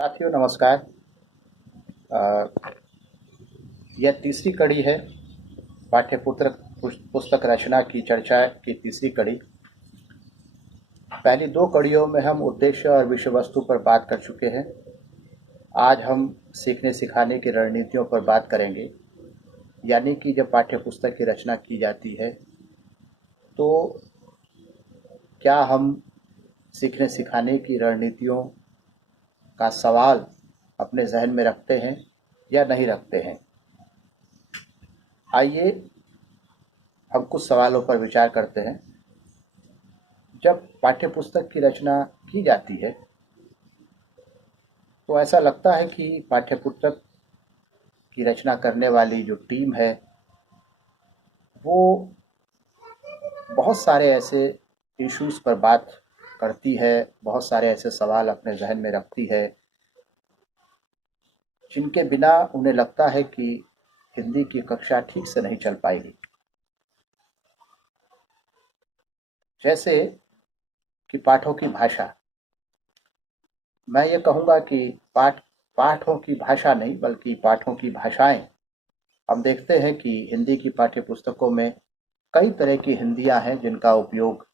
साथियों नमस्कार। यह तीसरी कड़ी है पाठ्य पुस्तक रचना की चर्चा की तीसरी कड़ी। पहली दो कड़ियों में हम उद्देश्य और विषय वस्तु पर बात कर चुके हैं। आज हम सीखने सिखाने की रणनीतियों पर बात करेंगे। यानी कि जब पाठ्य पुस्तक की रचना की जाती है तो क्या हम सीखने सिखाने की रणनीतियों का सवाल अपने जहन में रखते हैं या नहीं रखते हैं। आइए हम कुछ सवालों पर विचार करते हैं। जब पाठ्य पुस्तक की रचना की जाती है तो ऐसा लगता है कि पाठ्य पुस्तक की रचना करने वाली जो टीम है वो बहुत सारे ऐसे इश्यूज पर बात करती है, बहुत सारे ऐसे सवाल अपने जहन में रखती है जिनके बिना उन्हें लगता है कि हिंदी की कक्षा ठीक से नहीं चल पाएगी। जैसे कि पाठों की भाषा। मैं ये कहूँगा कि पाठों की भाषा नहीं बल्कि पाठों की भाषाएं। हम देखते हैं कि हिंदी की पाठ्य पुस्तकों में कई तरह की हिंदियां हैं जिनका उपयोग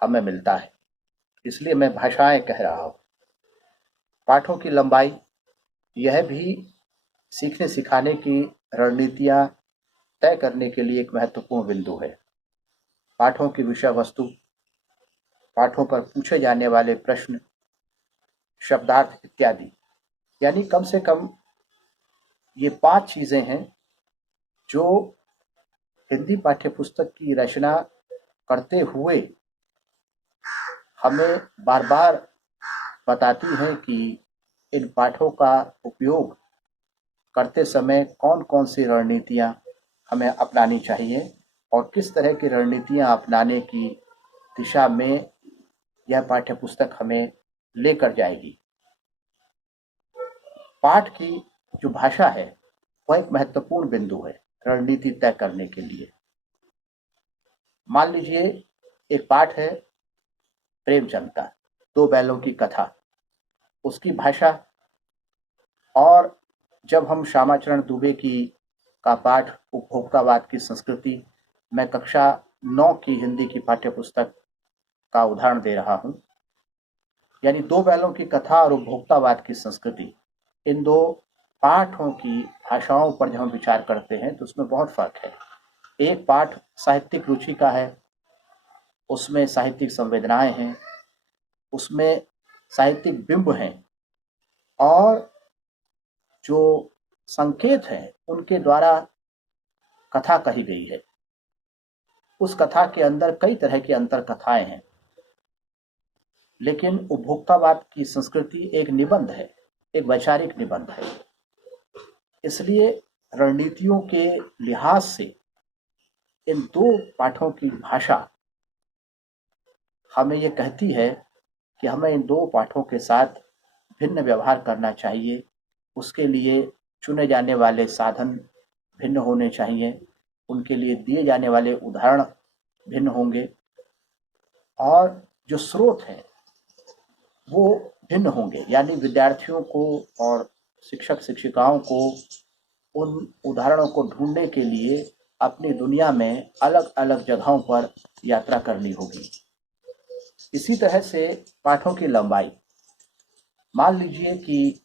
हमें मिलता है, इसलिए मैं भाषाएं कह रहा हूँ। पाठों की लंबाई, यह भी सीखने सिखाने की रणनीतियां तय करने के लिए एक महत्वपूर्ण बिंदु है। पाठों की विषय वस्तु, पाठों पर पूछे जाने वाले प्रश्न, शब्दार्थ इत्यादि, यानी कम से कम ये 5 चीजें हैं जो हिंदी पाठ्य पुस्तक की रचना करते हुए हमें बार बार बताती हैं कि इन पाठों का उपयोग करते समय कौन कौन सी रणनीतियाँ हमें अपनानी चाहिए और किस तरह की रणनीतियाँ अपनाने की दिशा में यह पाठ्य पुस्तक हमें लेकर जाएगी। पाठ की जो भाषा है वह एक महत्वपूर्ण बिंदु है रणनीति तय करने के लिए। मान लीजिए एक पाठ है प्रेमचंद का दो बैलों की कथा, उसकी भाषा। और जब हम श्यामाचरण दुबे की का पाठ उपभोक्तावाद की संस्कृति, मैं कक्षा 9 की हिंदी की पाठ्य पुस्तक का उदाहरण दे रहा हूँ। यानी दो बैलों की कथा और उपभोक्तावाद की संस्कृति, इन दो पाठों की भाषाओं पर जब हम विचार करते हैं तो उसमें बहुत फर्क है। एक पाठ साहित्यिक रुचि का है, उसमें साहित्यिक संवेदनाएं हैं, उसमें साहित्यिक बिंब हैं और जो संकेत हैं उनके द्वारा कथा कही गई है। उस कथा के अंदर कई तरह की अंतर कथाएं हैं। लेकिन उपभोक्तावाद की संस्कृति एक निबंध है, एक वैचारिक निबंध है। इसलिए रणनीतियों के लिहाज से इन दो पाठों की भाषा हमें ये कहती है कि हमें इन दो पाठों के साथ भिन्न व्यवहार करना चाहिए। उसके लिए चुने जाने वाले साधन भिन्न होने चाहिए, उनके लिए दिए जाने वाले उदाहरण भिन्न होंगे और जो स्रोत हैं वो भिन्न होंगे। यानी विद्यार्थियों को और शिक्षक शिक्षिकाओं को उन उदाहरणों को ढूंढने के लिए अपनी दुनिया में अलग अलग जगहों पर यात्रा करनी होगी। इसी तरह से पाठों की लंबाई। मान लीजिए कि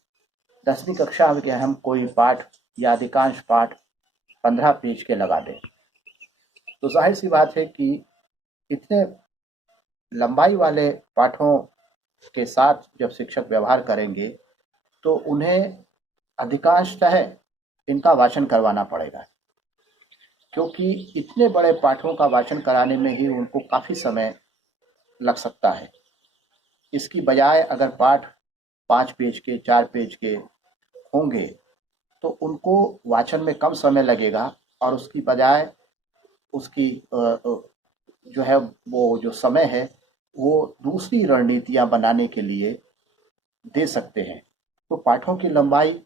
10वीं कक्षा में हम कोई पाठ या अधिकांश पाठ 15 पेज के लगा दें तो जाहिर सी बात है कि इतने लंबाई वाले पाठों के साथ जब शिक्षक व्यवहार करेंगे तो उन्हें अधिकांशतः इनका वाचन करवाना पड़ेगा, क्योंकि इतने बड़े पाठों का वाचन कराने में ही उनको काफ़ी समय लग सकता है। इसकी बजाय अगर पाठ 5 पेज के 4 पेज के होंगे तो उनको वाचन में कम समय लगेगा और उसकी बजाय उसकी जो है वो जो समय है वो दूसरी रणनीतियाँ बनाने के लिए दे सकते हैं। तो पाठों की लंबाई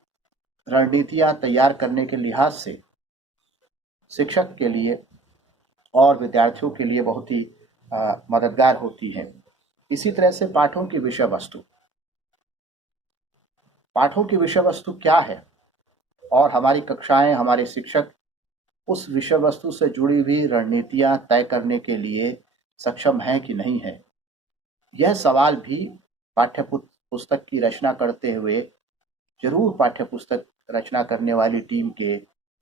रणनीतियाँ तैयार करने के लिहाज से शिक्षक के लिए और विद्यार्थियों के लिए बहुत ही मददगार होती है। इसी तरह से पाठों की विषय वस्तु। पाठों की विषय वस्तु क्या है और हमारी कक्षाएं, हमारे शिक्षक उस विषय वस्तु से जुड़ी हुई रणनीतियां तय करने के लिए सक्षम हैं कि नहीं है। यह सवाल भी पाठ्य पुस्तक की रचना करते हुए जरूर पाठ्य पुस्तक रचना करने वाली टीम के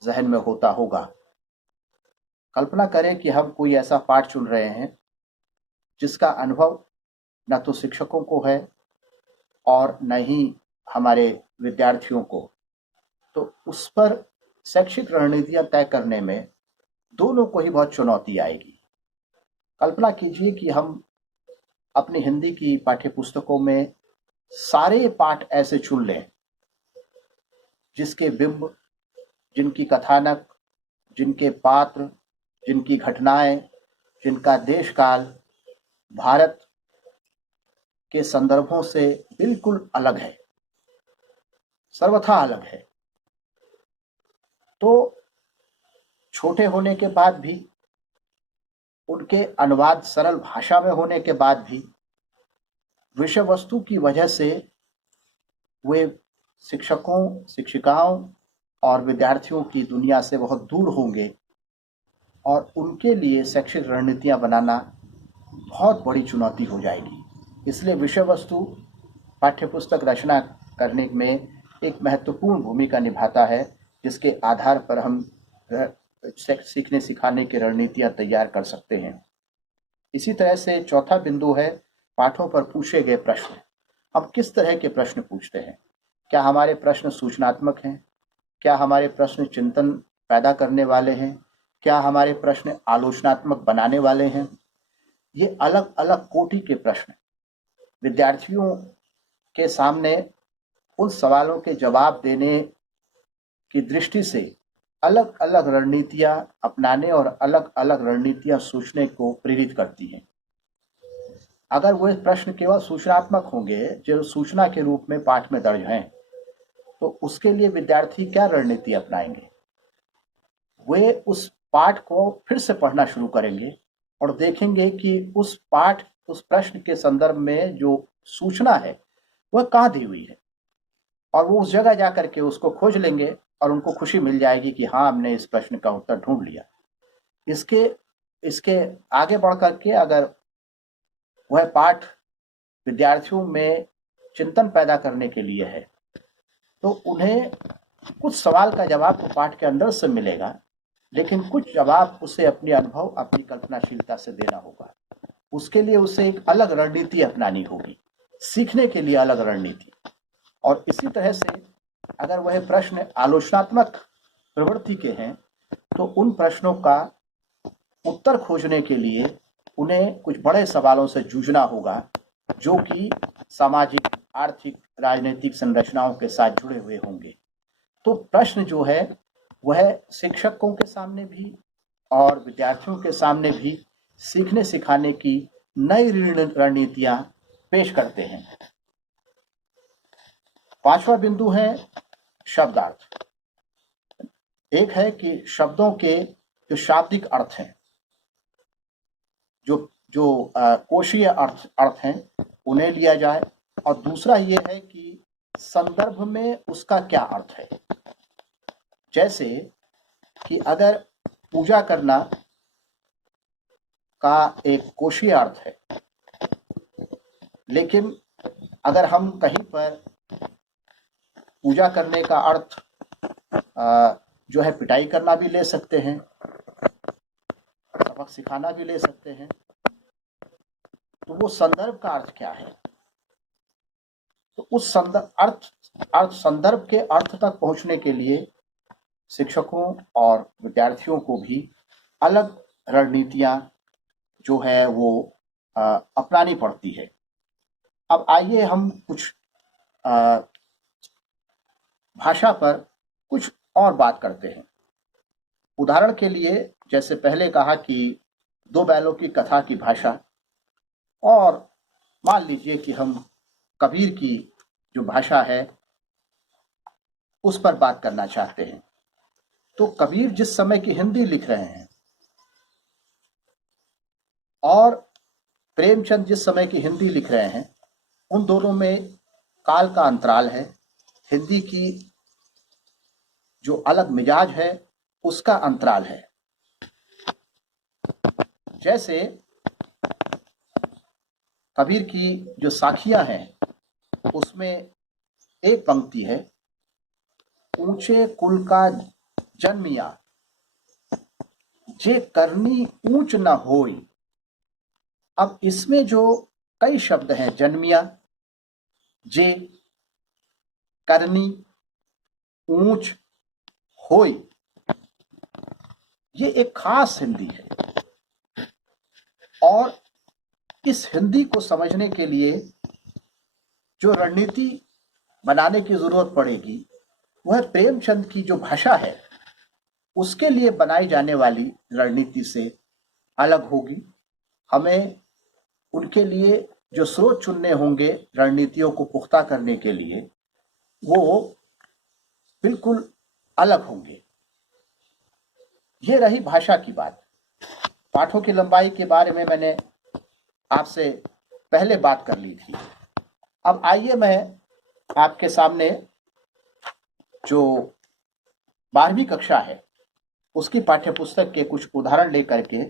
जहन में होता होगा। कल्पना करें कि हम कोई ऐसा पाठ चुन रहे हैं जिसका अनुभव न तो शिक्षकों को है और न ही हमारे विद्यार्थियों को, तो उस पर शैक्षिक रणनीतियां तय करने में दोनों को ही बहुत चुनौती आएगी। कल्पना कीजिए कि हम अपनी हिंदी की पाठ्य पुस्तकों में सारे पाठ ऐसे चुन लें जिसके बिंब, जिनकी कथानक, जिनके पात्र, जिनकी घटनाएं, जिनका देश काल भारत के संदर्भों से बिल्कुल अलग है, सर्वथा अलग है। तो छोटे होने के बाद भी, उनके अनुवाद सरल भाषा में होने के बाद भी, विषय वस्तु की वजह से वे शिक्षकों, शिक्षिकाओं और विद्यार्थियों की दुनिया से बहुत दूर होंगे और उनके लिए शैक्षिक रणनीतियां बनाना बहुत बड़ी चुनौती हो जाएगी। इसलिए विषय वस्तु पाठ्यपुस्तक रचना करने में एक महत्वपूर्ण भूमिका निभाता है, जिसके आधार पर हम सीखने सिखाने की रणनीतियां तैयार कर सकते हैं। इसी तरह से चौथा बिंदु है पाठों पर पूछे गए प्रश्न। हम किस तरह के प्रश्न पूछते हैं? क्या हमारे प्रश्न सूचनात्मक हैं? क्या हमारे प्रश्न चिंतन पैदा करने वाले हैं? क्या हमारे प्रश्न आलोचनात्मक बनाने वाले हैं? ये अलग अलग कोटि के प्रश्न विद्यार्थियों के सामने उन सवालों के जवाब देने की दृष्टि से अलग अलग रणनीतियां अपनाने और अलग अलग रणनीतियां सोचने को प्रेरित करती हैं। अगर वो प्रश्न केवल सूचनात्मक होंगे, जो सूचना के रूप में पाठ में दर्ज हैं, तो उसके लिए विद्यार्थी क्या रणनीति अपनाएंगे? वे उस पाठ को फिर से पढ़ना शुरू करेंगे और देखेंगे कि उस पाठ, उस प्रश्न के संदर्भ में जो सूचना है वह कहाँ दी हुई है, और वो उस जगह जाकर के उसको खोज लेंगे और उनको खुशी मिल जाएगी कि हाँ, हमने इस प्रश्न का उत्तर ढूंढ लिया। इसके आगे बढ़ करके अगर वह पाठ विद्यार्थियों में चिंतन पैदा करने के लिए है, तो उन्हें कुछ सवाल का जवाब तो पाठ के अंदर से मिलेगा, लेकिन कुछ जवाब उसे अपने अनुभव, अपनी कल्पनाशीलता से देना होगा। उसके लिए उसे एक अलग रणनीति अपनानी होगी, सीखने के लिए अलग रणनीति। और इसी तरह से अगर वह प्रश्न आलोचनात्मक प्रवृत्ति के हैं, तो उन प्रश्नों का उत्तर खोजने के लिए उन्हें कुछ बड़े सवालों से जूझना होगा, जो कि सामाजिक, आर्थिक, राजनीतिक संरचनाओं के साथ जुड़े हुए होंगे। तो प्रश्न जो है वह शिक्षकों के सामने भी और विद्यार्थियों के सामने भी सीखने सिखाने की नई रणनीतियां पेश करते हैं। पांचवा बिंदु है शब्दार्थ। एक है कि शब्दों के जो शाब्दिक अर्थ हैं, जो कोशीय अर्थ हैं, उन्हें लिया जाए, और दूसरा ये है कि संदर्भ में उसका क्या अर्थ है। जैसे कि अगर पूजा करना का एक कोशीय अर्थ है, लेकिन अगर हम कहीं पर पूजा करने का अर्थ जो है पिटाई करना भी ले सकते हैं, सबक सिखाना भी ले सकते हैं, तो वो संदर्भ का अर्थ क्या है? तो उस संदर्भ के अर्थ तक पहुंचने के लिए शिक्षकों और विद्यार्थियों को भी अलग रणनीतियां जो है वो अपनानी पड़ती है। अब आइए हम कुछ भाषा पर कुछ और बात करते हैं। उदाहरण के लिए, जैसे पहले कहा कि दो बैलों की कथा की भाषा, और मान लीजिए कि हम कबीर की जो भाषा है उस पर बात करना चाहते हैं। तो कबीर जिस समय की हिंदी लिख रहे हैं और प्रेमचंद जिस समय की हिंदी लिख रहे हैं, उन दोनों में काल का अंतराल है, हिंदी की जो अलग मिजाज है उसका अंतराल है। जैसे कबीर की जो साखियां हैं उसमें एक पंक्ति है, ऊंचे कुल का जन्मिया जे करनी ऊंच न होई। अब इसमें जो कई शब्द हैं, जन्मिया, जे, करनी, ऊंच, होई, ये एक खास हिंदी है। और इस हिंदी को समझने के लिए जो रणनीति बनाने की जरूरत पड़ेगी वह प्रेमचंद की जो भाषा है उसके लिए बनाई जाने वाली रणनीति से अलग होगी। हमें उनके लिए जो स्रोत चुनने होंगे रणनीतियों को पुख्ता करने के लिए, वो बिल्कुल अलग होंगे। ये रही भाषा की बात। पाठों की लंबाई के बारे में मैंने आपसे पहले बात कर ली थी। अब आइए मैं आपके सामने जो 12वीं कक्षा है उसकी पाठ्यपुस्तक के कुछ उदाहरण लेकर के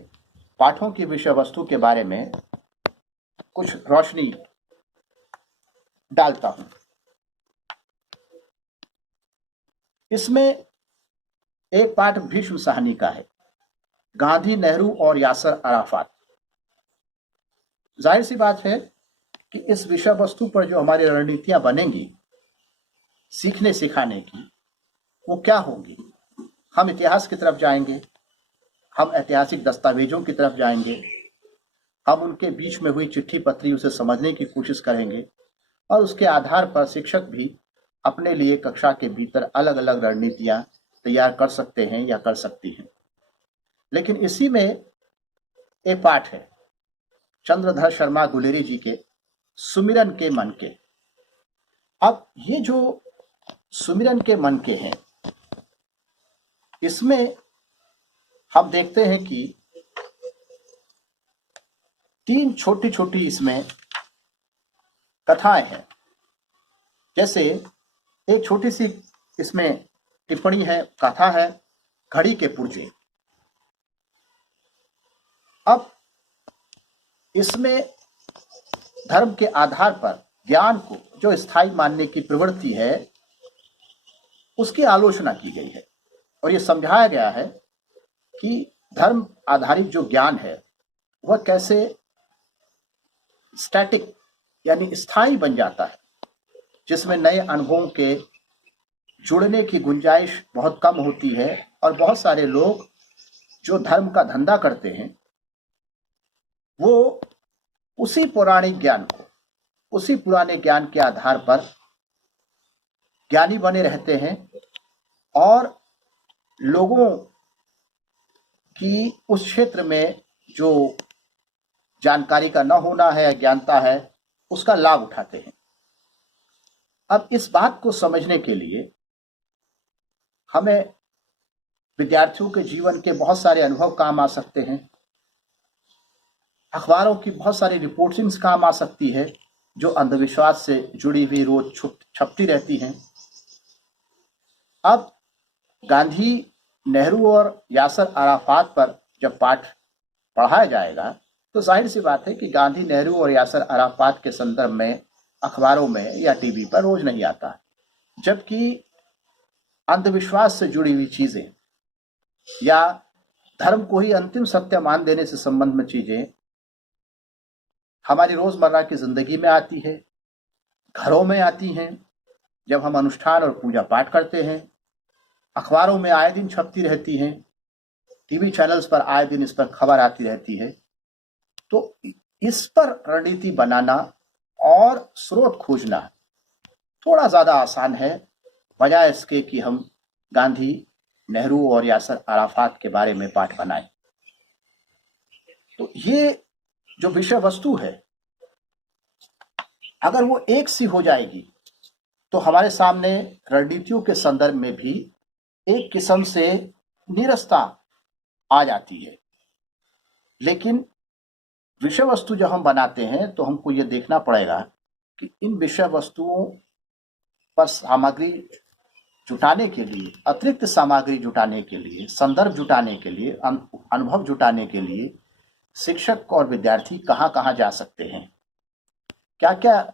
पाठों की विषय वस्तु के बारे में कुछ रोशनी डालता हूं। इसमें एक पाठ भीष्म साहनी का है, गांधी, नेहरू और यासर अराफात। जाहिर सी बात है कि इस विषय वस्तु पर जो हमारी रणनीतियां बनेंगी सीखने सिखाने की, वो क्या होंगी। हम इतिहास की तरफ जाएंगे, हम ऐतिहासिक दस्तावेजों की तरफ जाएंगे, हम उनके बीच में हुई चिट्ठी पत्री उसे समझने की कोशिश करेंगे और उसके आधार पर शिक्षक भी अपने लिए कक्षा के भीतर अलग अलग रणनीतियां तैयार कर सकते हैं या कर सकती हैं। लेकिन इसी में एक पाठ है चंद्रधर शर्मा गुलेरी जी के सुमिरन के मन के। अब ये जो सुमिरन के मन के हैं, इसमें हम देखते हैं कि 3 छोटी छोटी इसमें कथाएं हैं। जैसे एक छोटी सी इसमें टिप्पणी है, कथा है, घड़ी के पुर्जे। अब इसमें धर्म के आधार पर ज्ञान को जो स्थायी मानने की प्रवृत्ति है उसकी आलोचना की गई है और यह समझाया गया है कि धर्म आधारित जो ज्ञान है वह कैसे स्टैटिक यानी स्थायी बन जाता है, जिसमें नए अनुभवों के जुड़ने की गुंजाइश बहुत कम होती है और बहुत सारे लोग जो धर्म का धंधा करते हैं वो उसी पौराणिक ज्ञान को, उसी पुराने ज्ञान के आधार पर ज्ञानी बने रहते हैं और लोगों की उस क्षेत्र में जो जानकारी का न होना है, अज्ञानता है, उसका लाभ उठाते हैं। अब इस बात को समझने के लिए हमें विद्यार्थियों के जीवन के बहुत सारे अनुभव काम आ सकते हैं, अखबारों की बहुत सारी रिपोर्टिंग्स काम आ सकती है जो अंधविश्वास से जुड़ी हुई रोज छपती रहती हैं। अब गांधी, नेहरू और यासर अराफात पर जब पाठ पढ़ाया जाएगा तो जाहिर सी बात है कि गांधी, नेहरू और यासर अराफात के संदर्भ में अखबारों में या टीवी पर रोज नहीं आता, जबकि अंधविश्वास से जुड़ी हुई चीजें या धर्म को ही अंतिम सत्य मान देने से संबंध में चीजें हमारी रोजमर्रा की जिंदगी में आती है, घरों में आती हैं, जब हम अनुष्ठान और पूजा पाठ करते हैं, अखबारों में आए दिन छपती रहती हैं, टीवी चैनल्स पर आए दिन इस पर खबर आती रहती है। तो इस पर रणनीति बनाना और स्रोत खोजना थोड़ा ज्यादा आसान है बजाय इसके कि हम गांधी, नेहरू और यासर अराफात के बारे में पाठ बनाएं। तो ये जो विषय वस्तु है अगर वो एक सी हो जाएगी तो हमारे सामने रणनीतियों के संदर्भ में भी एक किस्म से नीरसता आ जाती है। लेकिन विषय वस्तु जब हम बनाते हैं तो हमको ये देखना पड़ेगा कि इन विषय वस्तुओं पर सामग्री जुटाने के लिए, अतिरिक्त सामग्री जुटाने के लिए, संदर्भ जुटाने के लिए, अनुभव जुटाने के लिए शिक्षक और विद्यार्थी कहाँ कहाँ जा सकते हैं, क्या क्या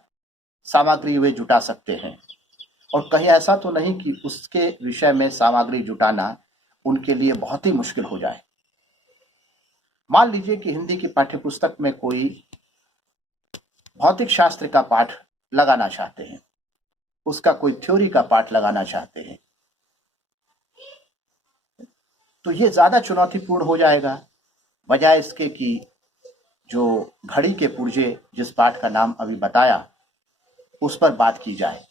सामग्री वे जुटा सकते हैं, और कहीं ऐसा तो नहीं कि उसके विषय में सामग्री जुटाना उनके लिए बहुत ही मुश्किल हो जाए। मान लीजिए कि हिंदी की पाठ्यपुस्तक में कोई भौतिक शास्त्र का पाठ लगाना चाहते हैं, उसका कोई थ्योरी का पाठ लगाना चाहते हैं, तो ये ज्यादा चुनौतीपूर्ण हो जाएगा, बजाय इसके कि जो घड़ी के पुर्जे जिस पाठ का नाम अभी बताया उस पर बात की जाए।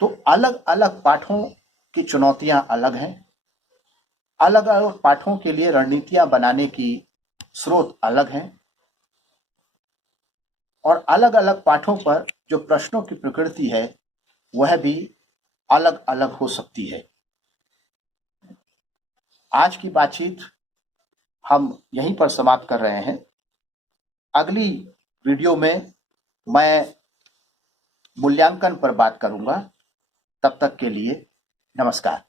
तो अलग अलग पाठों की चुनौतियां अलग हैं, अलग अलग पाठों के लिए रणनीतियां बनाने की स्रोत अलग हैं, और अलग अलग पाठों पर जो प्रश्नों की प्रकृति है वह भी अलग अलग हो सकती है। आज की बातचीत हम यहीं पर समाप्त कर रहे हैं। अगली वीडियो में मैं मूल्यांकन पर बात करूंगा। तब तक के लिए नमस्कार।